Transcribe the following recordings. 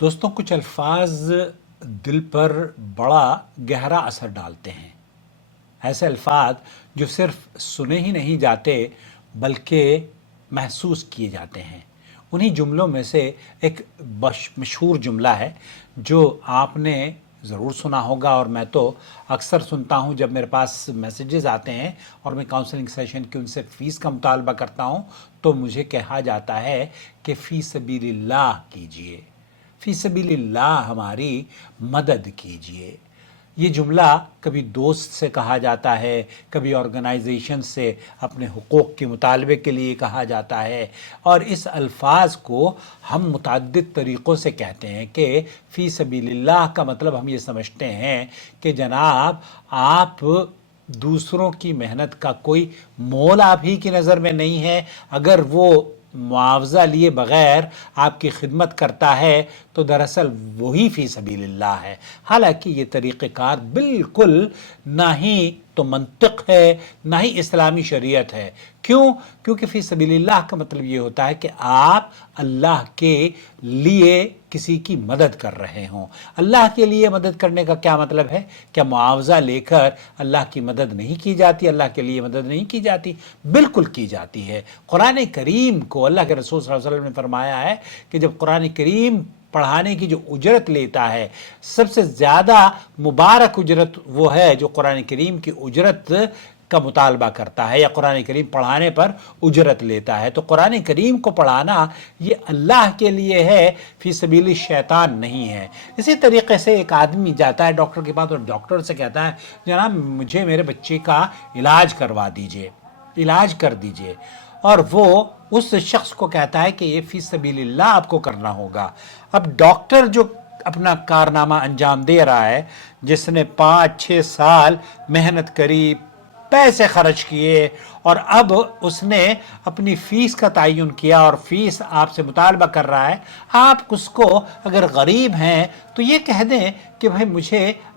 दोस्तों, कुछ अल्फाज दिल पर बड़ा गहरा असर डालते हैं। ऐसे अल्फाज जो सिर्फ सुने ही नहीं जाते बल्कि महसूस किए जाते हैं। उन्हीं जुमलों में से एक मशहूर जुमला है जो आपने ज़रूर सुना होगा, और मैं तो अक्सर सुनता हूँ जब मेरे पास मैसेजेस आते हैं और मैं काउंसलिंग सेशन की उनसे फ़ीस का मुतालबा करता हूँ तो मुझे कहा जाता है कि फ़ी सबीलिल्लाह कीजिए, फ़ी सबीलिल्लाह हमारी मदद कीजिए। ये जुमला कभी दोस्त से कहा जाता है, कभी ऑर्गेनाइजेशन से अपने हुकूक़ के मुतालबे के लिए कहा जाता है, और इस अल्फाज को हम मुतअद्दिद तरीक़ों से कहते हैं कि फ़ी सबीलिल्लाह का मतलब हम ये समझते हैं कि जनाब आप दूसरों की मेहनत का कोई मोल आप ही की नज़र में नहीं है। अगर वो मुआवजा लिए बग़ैर आपकी खिदमत करता है तो दरअसल वही फ़ी सबीलिल्लाह है। हालांकि ये तरीक़ेकार बिल्कुल ना ही तो मंतिक है ना ही इस्लामी शरीयत है। क्यों? क्योंकि फ़ी सबीलिल्लाह का मतलब ये होता है कि आप अल्लाह के लिए किसी की मदद कर रहे हों। अल्लाह के लिए मदद करने का क्या मतलब है? क्या मुआवजा लेकर अल्लाह की मदद नहीं की जाती, अल्लाह के लिए मदद नहीं की जाती? बिल्कुल की जाती है। कुरान करीम को अल्लाह के रसूल सल्लल्लाहु अलैहि वसल्लम ने फरमाया है कि जब कुरान करीम पढ़ाने की जो उजरत लेता है, सबसे ज़्यादा मुबारक उजरत वो है जो कुरान करीम की उजरत का मुतालबा करता है या कुरान करीम पढ़ाने पर उजरत लेता है। तो कुरान करीम को पढ़ाना ये अल्लाह के लिए है, फ़ी सबीली शैतान नहीं है। इसी तरीके से एक आदमी जाता है डॉक्टर के पास और डॉक्टर से कहता है, जनाब मुझे मेरे बच्चे का इलाज करवा दीजिए, इलाज कर दीजिए, और वो उस शख्स को कहता है कि ये फ़ी सबीलिल्लाह आपको करना होगा। अब डॉक्टर जो अपना कारनामा अंजाम दे रहा है, जिसने 5-6 साल मेहनत करी, पैसे खर्च किए, और अब उसने अपनी फ़ीस का तयन किया और फ़ीस आपसे मुतालबा कर रहा है, आप उसको अगर गरीब हैं तो ये कह दें कि भाई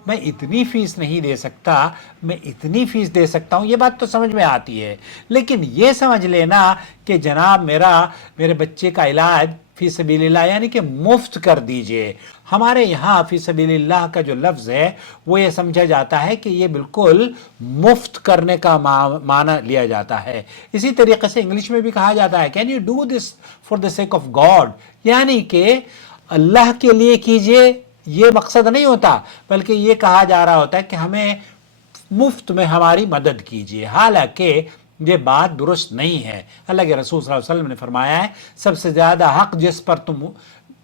मैं इतनी फ़ीस नहीं दे सकता, मैं इतनी फ़ीस दे सकता हूँ। ये बात तो समझ में आती है, लेकिन ये समझ लेना कि जनाब मेरे बच्चे का इलाज फ़ी सबीलिल्लाह यानी कि मुफ्त कर दीजिए। हमारे यहाँ फ़ी सबीलिल्लाह का जो लफ्ज़ है वो ये समझा जाता है कि ये बिल्कुल मुफ्त करने का माना लिया जाता है। इसी तरीके से इंग्लिश में भी कहा जाता है, can you do this for the sake of God, यानी कि अल्लाह के लिए कीजिए। ये मकसद नहीं होता, बल्कि ये कहा जा रहा होता है कि हमें मुफ्त में हमारी मदद कीजिए। हालांकि ये बात दुरुस्त नहीं है। अल्लाह के रसूल सल्लल्लाहु अलैहि वसल्लम ने फरमाया है, सबसे ज़्यादा हक जिस पर तुम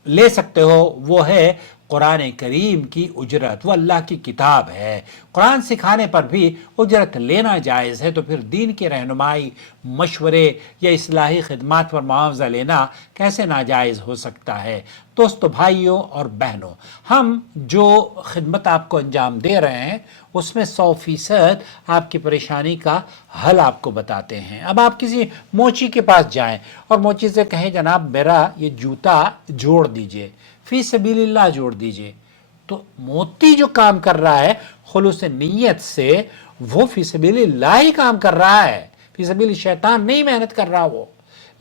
ले सकते हो वो है कुरान करीम की उजरत। वो अल्लाह की किताब है। कुरान सिखाने पर भी उजरत लेना जायज़ है, तो फिर दीन की रहनुमाई, मशवरे या इस्लाही खिदमात पर मुआवजा लेना कैसे नाजायज़ हो सकता है? दोस्तों, भाइयों और बहनों, हम जो खिदमत आपको अंजाम दे रहे हैं उसमें 100% आपकी परेशानी का हल आपको बताते हैं। अब आप किसी मोची के पास जाएं और मोची से कहें, जनाब मेरा ये जूता जोड़ दीजिए, फ़ी सबीलिल्लाह जोड़ दीजिए, तो मोती जो काम कर रहा है खुलूस नीयत से, वो फ़ी सबीलिल्लाह ही काम कर रहा है, फ़ी सबील शैतान नहीं मेहनत कर रहा वो।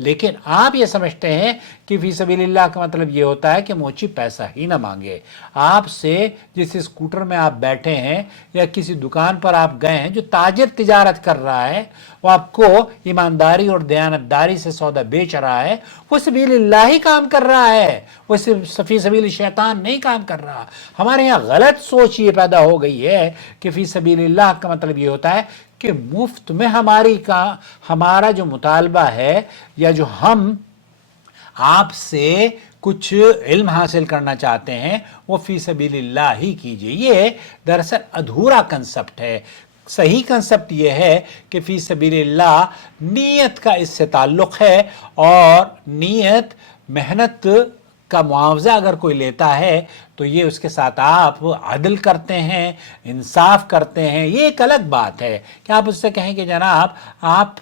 लेकिन आप ये समझते हैं कि फ़ी सबीलिल्लाह का मतलब ये होता है कि मोची पैसा ही ना मांगे आपसे। जिस स्कूटर में आप बैठे हैं या किसी दुकान पर आप गए हैं, जो ताजिर तिजारत कर रहा है, वो आपको ईमानदारी और दयानतदारी से सौदा बेच रहा है, वो सबीलिल्लाह ही काम कर रहा है, वो सिर्फ फ़ी सबील शैतान नहीं काम कर रहा। हमारे यहाँ गलत सोच ये पैदा हो गई है कि फ़ी सबीलिल्लाह का मतलब ये होता है कि मुफ्त में हमारा जो मुतालबा है या जो हम आपसे कुछ इल्म हासिल करना चाहते हैं वो फ़ी सबीलिल्लाह ही कीजिए। ये दरअसल अधूरा कंसेप्ट है। सही कंसेप्ट ये है कि फ़ी सबीलिल्लाह नीयत का इससे ताल्लुक़ है, और नीयत मेहनत का मुआवजा अगर कोई लेता है तो ये उसके साथ आप अदल करते हैं, इंसाफ करते हैं। ये एक अलग बात है कि आप उससे कहें कि जनाब आप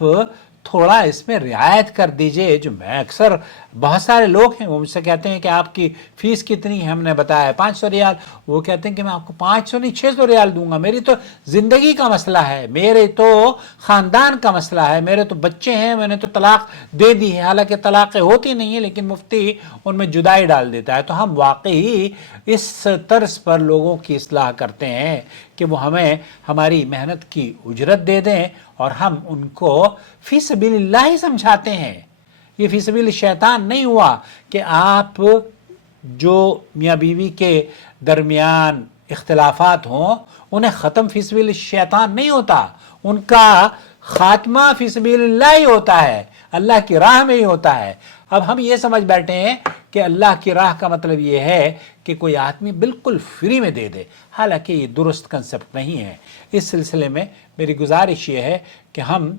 थोड़ा इसमें रियायत कर दीजिए। जो मैं अक्सर بہت سارے لوگ ہیں وہ مجھ سے کہتے ہیں کہ آپ کی فیس کتنی ہے، ہم نے بتایا 500 ریال، وہ کہتے ہیں کہ میں آپ کو 500 نہیں 600 ریال دوں گا، میری تو زندگی کا مسئلہ ہے، میرے تو خاندان کا مسئلہ ہے، میرے تو بچے ہیں، میں نے تو طلاق دے دی ہے، حالانکہ طلاقیں ہوتی نہیں ہیں لیکن مفتی ان میں جدائی ڈال دیتا ہے۔ تو ہم واقعی اس طرز پر لوگوں کی اصلاح کرتے ہیں کہ وہ ہمیں ہماری محنت کی اجرت دے دیں اور ہم ان کو فی سبیل اللہ ہی سمجھاتے ہیں۔ یہ فی سبیل الشیطان نہیں ہوا کہ آپ جو میاں بیوی کے درمیان اختلافات ہوں انہیں ختم فی سبیل الشیطان نہیں ہوتا، ان کا خاتمہ فی سبیل اللہ ہی ہوتا ہے، اللہ کی راہ میں ہی ہوتا ہے۔ اب ہم یہ سمجھ بیٹھے ہیں کہ اللہ کی راہ کا مطلب یہ ہے کہ کوئی آدمی بالکل فری میں دے دے، حالانکہ یہ درست کنسپٹ نہیں ہے۔ اس سلسلے میں میری گزارش یہ ہے کہ ہم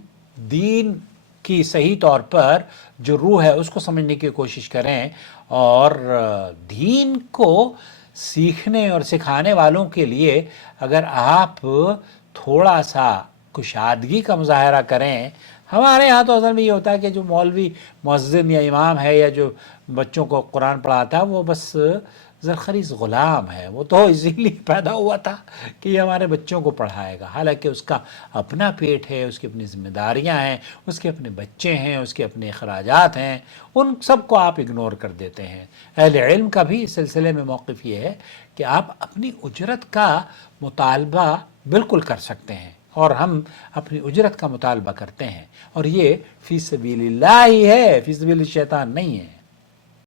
دین کی صحیح طور پر جو روح ہے اس کو سمجھنے کی کوشش کریں، اور دین کو سیکھنے اور سکھانے والوں کے لیے اگر آپ تھوڑا سا کشادگی کا مظاہرہ کریں۔ ہمارے ہاں تو اصل میں یہ ہوتا ہے کہ جو مولوی مؤذن یا امام ہے یا جو بچوں کو قرآن پڑھاتا ہے وہ بس زرخریز غلام ہے، وہ تو اسی لیے پیدا ہوا تھا کہ یہ ہمارے بچوں کو پڑھائے گا، حالانکہ اس کا اپنا پیٹ ہے، اس کی اپنی ذمہ داریاں ہیں، اس کے اپنے بچے ہیں، اس کے اپنے اخراجات ہیں، ان سب کو آپ اگنور کر دیتے ہیں۔ اہل علم کا بھی اس سلسلے میں موقف یہ ہے کہ آپ اپنی اجرت کا مطالبہ بالکل کر سکتے ہیں، اور ہم اپنی اجرت کا مطالبہ کرتے ہیں، اور یہ فی سبیل اللہ ہی ہے، فی سبیل الشیطان نہیں ہے۔